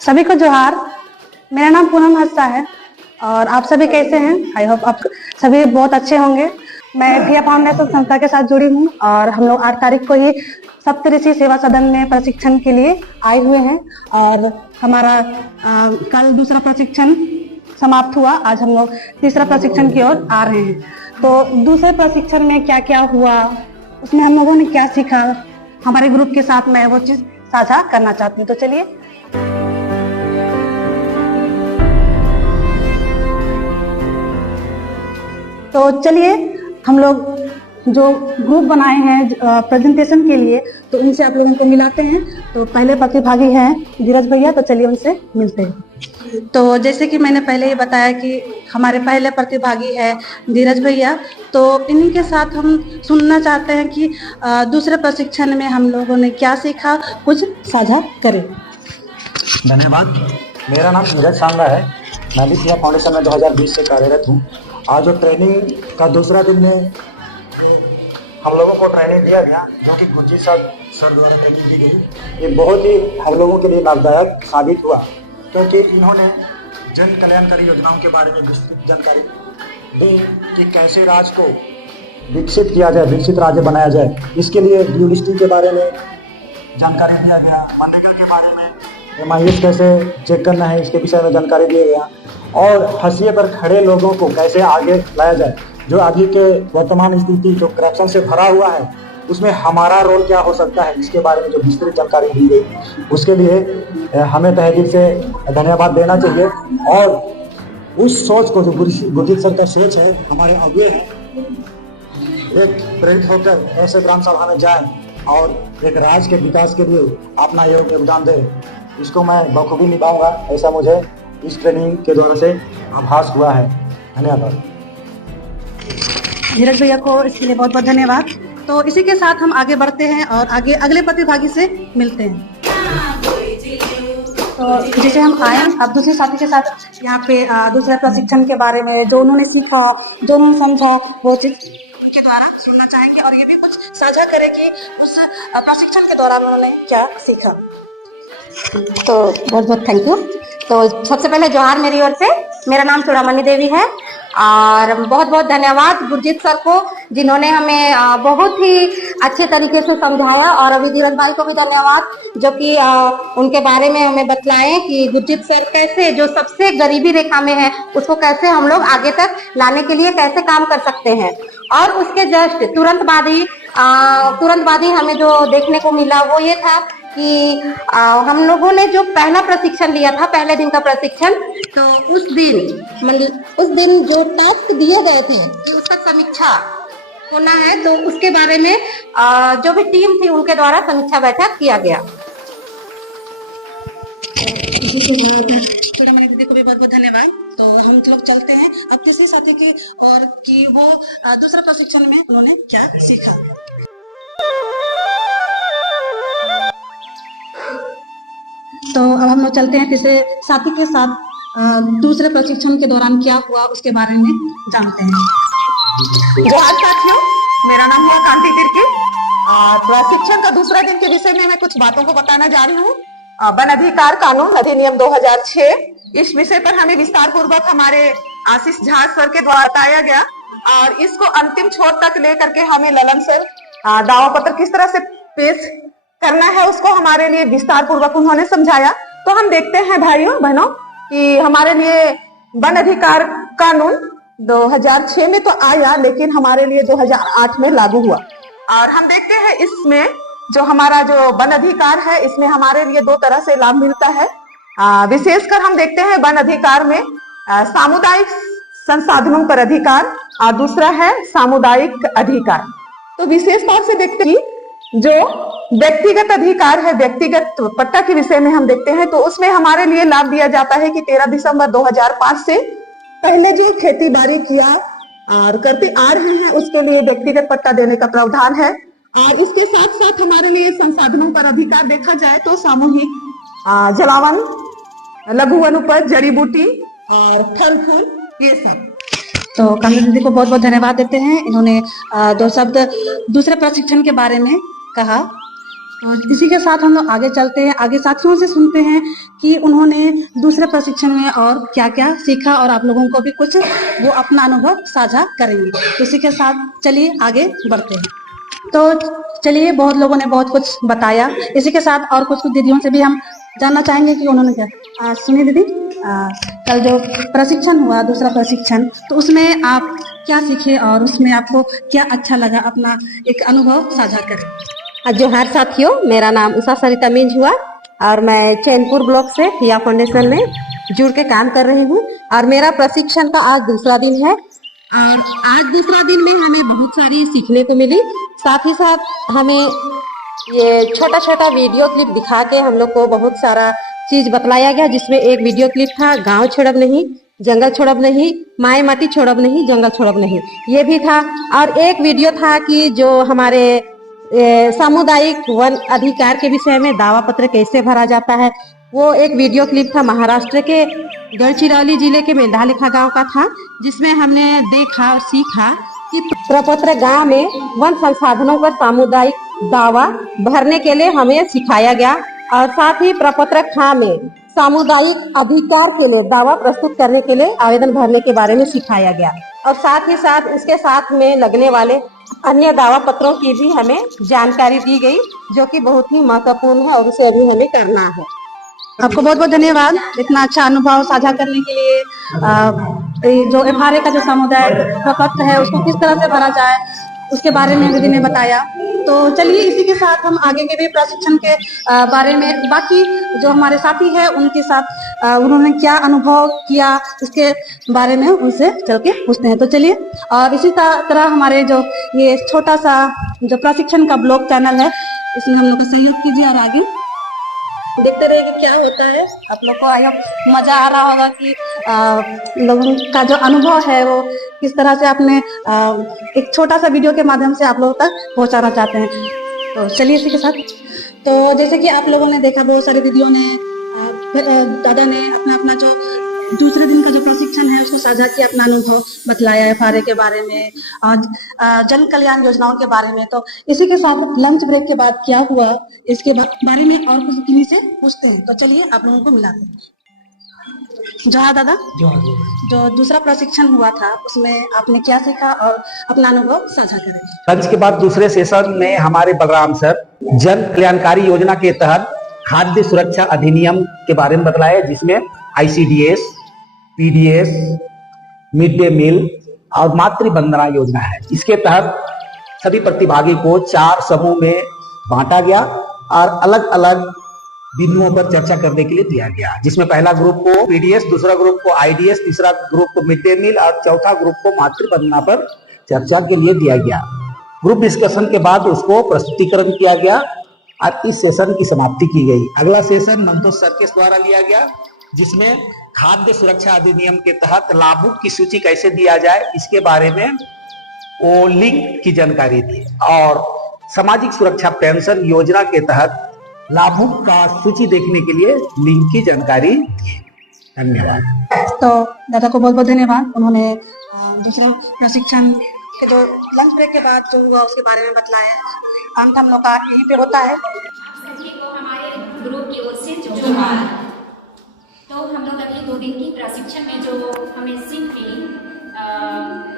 सभी को जोहार। मेरा नाम पूनम हस्सा है और आप सभी कैसे हैं? आई होप आप सभी बहुत अच्छे होंगे। मैं धिया फाउंडेशन संस्था के साथ जुड़ी हूँ और हम लोग 8 तारीख को ही सप्तऋषि सेवा सदन में प्रशिक्षण के लिए आए हुए हैं और हमारा कल दूसरा प्रशिक्षण समाप्त हुआ। आज हम लोग तीसरा प्रशिक्षण की ओर आ रहे हैं। तो दूसरे प्रशिक्षण में क्या क्या हुआ, उसमें हम लोगों ने क्या सीखा, हमारे ग्रुप के साथ मैं वो चीज साझा करना चाहती हूँ। तो चलिए। तो चलिए हम लोग जो ग्रुप बनाए हैं प्रेजेंटेशन के लिए, तो उनसे आप लोगों को मिलाते हैं। तो पहले प्रतिभागी हैं धीरज भैया, तो चलिए उनसे मिलते हैं। तो जैसे कि मैंने पहले ही बताया कि हमारे पहले प्रतिभागी है धीरज भैया, तो इन्हीं के साथ हम सुनना चाहते हैं कि दूसरे प्रशिक्षण में हम लोगों ने क्या सीखा, कुछ साझा करें। धन्यवाद। मेरा नाम नीरज सांगा है। मैं भी धिया फाउंडेशन में 2020 से कार्यरत हूँ। आज जो ट्रेनिंग का दूसरा दिन में हम लोगों को ट्रेनिंग दिया गया, जो कि गुरजीत सर द्वारा ट्रेनिंग दी गई, ये बहुत ही हम लोगों के लिए लाभदायक साबित हुआ, क्योंकि इन्होंने जन कल्याणकारी योजनाओं के बारे में विस्तृत जानकारी दी कि कैसे राज्य को विकसित किया जाए, विकसित राज्य बनाया जाए। इसके लिए ड्यू लिस्टिंग के बारे में जानकारी दिया गया, मनरेगा के बारे में MIS कैसे चेक करना है, इसके विषय में जानकारी दिया गया, और हाशिए पर खड़े लोगों को कैसे आगे लाया जाए। जो अभी के वर्तमान स्थिति जो करप्शन से भरा हुआ है, उसमें हमारा रोल क्या हो सकता है, इसके बारे में जो विस्तृत जानकारी दी गई, उसके लिए हमें तहे दिल से धन्यवाद देना चाहिए। और उस सोच को, जो गुरजीत सर का सोच है, हमारे अगुए हैं, एक प्रेरित होकर ऐसे ग्राम सभा में जाए और एक राज्य के विकास के लिए अपना योगदान दे, इसको मैं बखूबी निभाऊंगा, ऐसा मुझे इस ट्रेनिंग के द्वारा से आभास हुआ है। धन्यवाद। धीरज भैया को इसके लिए बहुत बहुत धन्यवाद। तो इसी के साथ हम आगे बढ़ते हैं और आगे अगले प्रतिभागी से मिलते हैं। तो जैसे हम आए, अब दूसरे साथी के साथ यहाँ पे दूसरे प्रशिक्षण के बारे में जो उन्होंने सीखा, जो उन्होंने समझा, वो चीज के द्वारा सुनना चाहेंगे और ये भी कुछ साझा करेंगे उस प्रशिक्षण के दौरान उन्होंने क्या सीखा। तो बहुत बहुत थैंक यू। तो सबसे पहले जोहार मेरी ओर से। मेरा नाम चूड़ामणि देवी है और बहुत बहुत धन्यवाद गुरजीत सर को, जिन्होंने हमें बहुत ही अच्छे तरीके से समझाया, और अभी धीरज भाई को भी धन्यवाद, जो कि उनके बारे में हमें बतलाएं कि गुरजीत सर कैसे, जो सबसे गरीबी रेखा में है, उसको कैसे हम लोग आगे तक लाने के लिए कैसे काम कर सकते हैं। और उसके जस्ट तुरंत बाद ही हमें जो देखने को मिला वो ये था कि हम लोगों ने जो पहला प्रशिक्षण लिया था, पहले दिन का प्रशिक्षण, तो उस दिन जो टास्क दिए गए थे कि उसका समीक्षा होना है, तो उसके बारे में जो भी टीम थी उनके द्वारा समीक्षा बैठक किया गया। दीदी को भी बहुत बहुत धन्यवाद। तो हम लोग चलते हैं अब किसी साथी की और कि वो दूसरा प्रशिक्षण में उन्होंने क्या सीखा। तो अब हम लोग चलते हैं तीसरे साथी के साथ, दूसरे प्रशिक्षण के दौरान क्या हुआ उसके बारे में जानते हैं। जोहार साथियों, मेरा नाम है कांति तिर्की। प्रशिक्षण का दूसरा दिन के विषय में मैं कुछ बातों को बताना जा रही हूँ। वन अधिकार कानून अधिनियम 2006, इस विषय पर हमें विस्तार पूर्वक हमारे आशीष झा सर के द्वारा बताया गया, और इसको अंतिम छोर तक लेकर के हमें ललन सर दावा पत्र किस तरह से पेश करना है, उसको हमारे लिए विस्तार पूर्वक उन्होंने समझाया। तो हम देखते हैं भाइयों बहनों कि हमारे लिए वन अधिकार कानून 2006 में तो आया, लेकिन हमारे लिए 2008 में लागू हुआ। और हम देखते हैं इसमें जो हमारा जो वन अधिकार है, इसमें हमारे लिए 2 तरह से लाभ मिलता है। विशेषकर हम देखते हैं वन अधिकार में सामुदायिक संसाधनों पर अधिकार और दूसरा है सामुदायिक अधिकार। तो विशेष तौर से देखते हैं जो व्यक्तिगत अधिकार है, व्यक्तिगत पट्टा के विषय में हम देखते हैं, तो उसमें हमारे लिए लाभ दिया जाता है कि 13 दिसंबर 2005 से पहले जो खेती बाड़ी किया और करते आ रहे हैं, उसके लिए व्यक्तिगत पट्टा देने का प्रावधान है। और इसके साथ साथ हमारे लिए संसाधनों पर अधिकार देखा जाए तो सामूहिक जलावन, लघु वनोपज, जड़ी बूटी और फल फूल, ये सब। तो कांग्रेस दीदी को बहुत बहुत धन्यवाद देते हैं। इन्होंने 2 शब्द दूसरे प्रशिक्षण के बारे में कहा। तो इसी के साथ हम लोग आगे चलते हैं, आगे साथियों से सुनते हैं कि उन्होंने दूसरे प्रशिक्षण में और क्या क्या सीखा और आप लोगों को भी कुछ वो अपना अनुभव साझा करेंगे। तो इसी के साथ चलिए आगे बढ़ते हैं। तो चलिए, बहुत लोगों ने बहुत कुछ बताया, इसी के साथ और कुछ दीदियों से भी हम जानना चाहेंगे कि उन्होंने क्या। सुनिए दीदी, कल जो प्रशिक्षण हुआ, दूसरा प्रशिक्षण, तो उसमें आप क्या सीखे और उसमें आपको क्या अच्छा लगा, अपना एक अनुभव साझा करें। जोहार साथियों, मेरा नाम उषा सरिता मिंज हुआ और मैं चैनपुर ब्लॉक से हिया फाउंडेशन में जुड़ के काम कर रही हूँ और मेरा प्रशिक्षण का आज दूसरा दिन है और आज दूसरा दिन में हमें बहुत सारी सीखने को मिली। साथ ही साथ हमें ये छोटा छोटा वीडियो क्लिप दिखा के हम लोग को बहुत सारा चीज बतलाया गया, जिसमें एक वीडियो क्लिप था गांव छोड़ब नहीं, जंगल छोड़ब नहीं, माए माटी छोड़ब नहीं, जंगल छोड़ब नहीं, ये भी था। और एक वीडियो था कि जो हमारे सामुदायिक वन अधिकार के विषय में दावा पत्र कैसे भरा जाता है, वो एक वीडियो क्लिप था महाराष्ट्र के गढ़चिरौली जिले के मेंढालेखा गांव का था, जिसमें हमने देखा और सीखा कि प्रपत्र गांव में वन संसाधनों पर सामुदायिक दावा भरने के लिए हमें सिखाया गया और साथ ही प्रपत्र खा में सामुदायिक अधिकार के लिए दावा प्रस्तुत करने के लिए आवेदन भरने के बारे में सिखाया गया और साथ ही साथ इसके साथ में लगने वाले अन्य दावा पत्रों की भी हमें जानकारी दी गई, जो कि बहुत ही महत्वपूर्ण है और उसे अभी हमें करना है। आपको बहुत बहुत धन्यवाद इतना अच्छा अनुभव साझा करने के लिए। जो एफआरए का जो सामुदायिक प्रपत्र है उसको किस तरह से भरा जाए उसके बारे में दीदी ने बताया। तो चलिए, इसी के साथ हम आगे के भी प्रशिक्षण के बारे में बाकी जो हमारे साथी है उनके साथ उन्होंने क्या अनुभव किया इसके बारे में उनसे चल के पूछते हैं। तो चलिए, और इसी तरह हमारे जो ये छोटा सा जो प्रशिक्षण का ब्लॉग चैनल है, इसमें हम लोग का सहयोग कीजिए और आगे देखते रहिए क्या होता है। आप लोग को आई होप मजा आ रहा होगा कि लोगों का जो अनुभव है वो किस तरह से आपने एक छोटा सा वीडियो के माध्यम से आप लोगों तक पहुंचाना चाहते हैं। तो चलिए इसी के साथ, तो जैसे कि आप लोगों ने देखा, बहुत सारी दीदियों ने दादा ने अपना अपना जो दूसरे दिन का जो प्रशिक्षण है उसको साझा किया, अपना अनुभव बतलाया एफआरए के बारे में और जन कल्याण योजनाओं के बारे में। तो इसी के साथ लंच ब्रेक के बाद क्या हुआ इसके बारे में और कुछ किन्हीं से पूछते हैं। तो चलिए आप लोगों को मिलाते हैं। जोहार दादा, जो दूसरा प्रशिक्षण हुआ था उसमें आपने क्या सीखा और अपना अनुभव साझा करें। लंच के बाद दूसरे सेशन में हमारे बलराम सर जन कल्याणकारी योजना के तहत खाद्य सुरक्षा अधिनियम के बारे में बतलाया, जिसमें ICDS, PDS, mid day meal और मातृ वंदना योजना है। इसके तहत सभी प्रतिभागी को 4 समूह में बांटा गया और अलग अलग बिंदुओं पर चर्चा करने के लिए दिया गया, जिसमें पहला ग्रुप को पीडीएस, दूसरा ग्रुप को आईडीएस, तीसरा ग्रुप को मिड डे मील और चौथा ग्रुप को मातृ वंदना पर चर्चा के लिए दिया गया। ग्रुप डिस्कशन के बाद उसको प्रस्तुतिकरण किया गया और इस सेशन की समाप्ति की गई। अगला सेशन मंतोष सर के द्वारा लिया गया, जिसमें खाद्य सुरक्षा अधिनियम के तहत लाभुक की सूची कैसे दिया जाए इसके बारे में वो लिंक की जानकारी दी और सामाजिक सुरक्षा पेंशन योजना के तहत लाभुक का सूची देखने के लिए लिंक की जानकारी दी। धन्यवाद। तो दादा को बहुत बहुत धन्यवाद, उन्होंने दूसरा प्रशिक्षण के जो लंच ब्रेक के बाद जो हुआ उसके बारे में बतलाया। अंत हम लोग का यहीं पे होता है। सभी को हमारे ग्रुप की ओर से जोहार। तो हम लोग अभी 2 दिन की प्रशिक्षण में जो हमें सीख मिली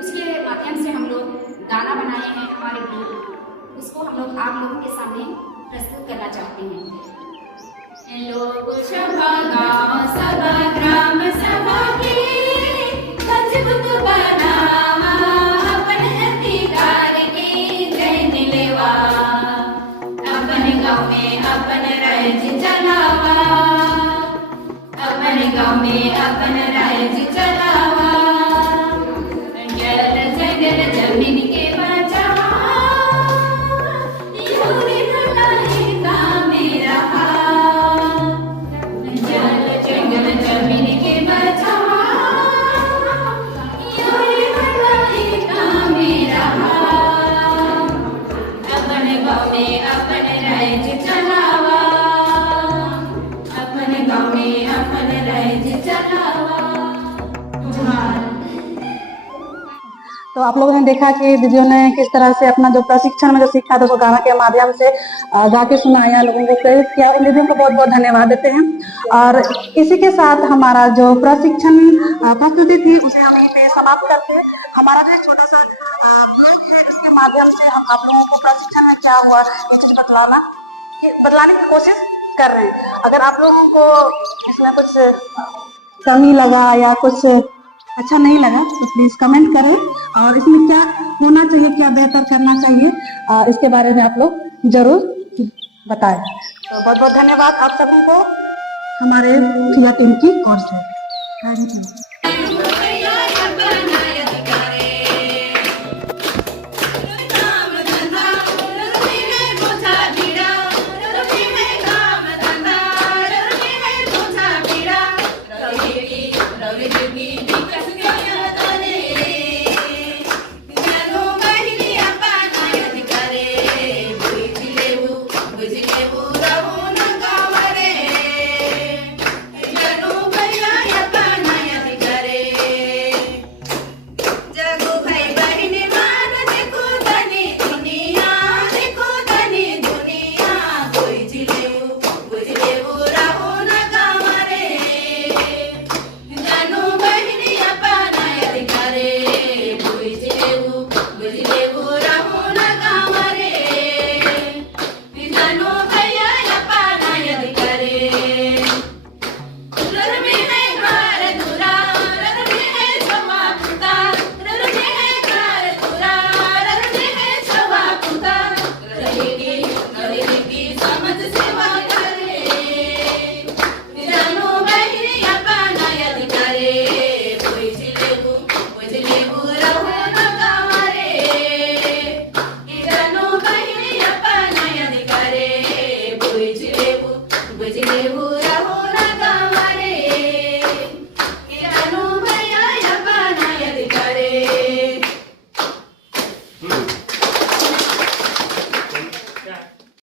उसके माध्यम से हम लोग गाना बनाए हैं हमारे ग्रुप, उसको हम लोग आप लोगों के सामने प्रस्तुत करना चाहते हैं। लोग सभा गाँव सभा ग्राम सभा के मजबूत बनावा, अपन अधिकार के जन लेवा, अपन गाँव में अपन राज्य चलावा, अपन गाँव में अपन राज्य चलावा, जल जंगल जमीन के बचावा, यूरी भलाई का मेरा जल जंगल जमीन के बचावा, यूरी भलाई का मेरा अपन गाँव में अपन राज्य चलावा, अपन गाँव में अपन राज्य चलावा। तो आप लोगों ने देखा कि दीदियों ने किस तरह से अपना जो प्रशिक्षण में जो सीखा था उसको गाना के माध्यम से गा के सुनाया, लोगों को प्रेरित किया। उन दीदियों को बहुत बहुत धन्यवाद देते हैं। और इसी के साथ हमारा जो प्रशिक्षण प्रस्तुति थी उसे हम यहीं पे समाप्त करते हैं। हमारा जो छोटा सा ब्लॉग है उसके माध्यम से हम आप लोगों को प्रशिक्षण में क्या हुआ ये चीज बदलाने की कोशिश कर रहे हैं। अगर आप लोगों को इसमें कुछ कमी लगा या कुछ अच्छा नहीं लगा तो प्लीज कमेंट करें, और इसमें क्या होना चाहिए, क्या बेहतर करना चाहिए, इसके बारे में आप लोग जरूर बताएं। तो बहुत बहुत धन्यवाद आप सबों को हमारे टीम की ओर से। Thank you.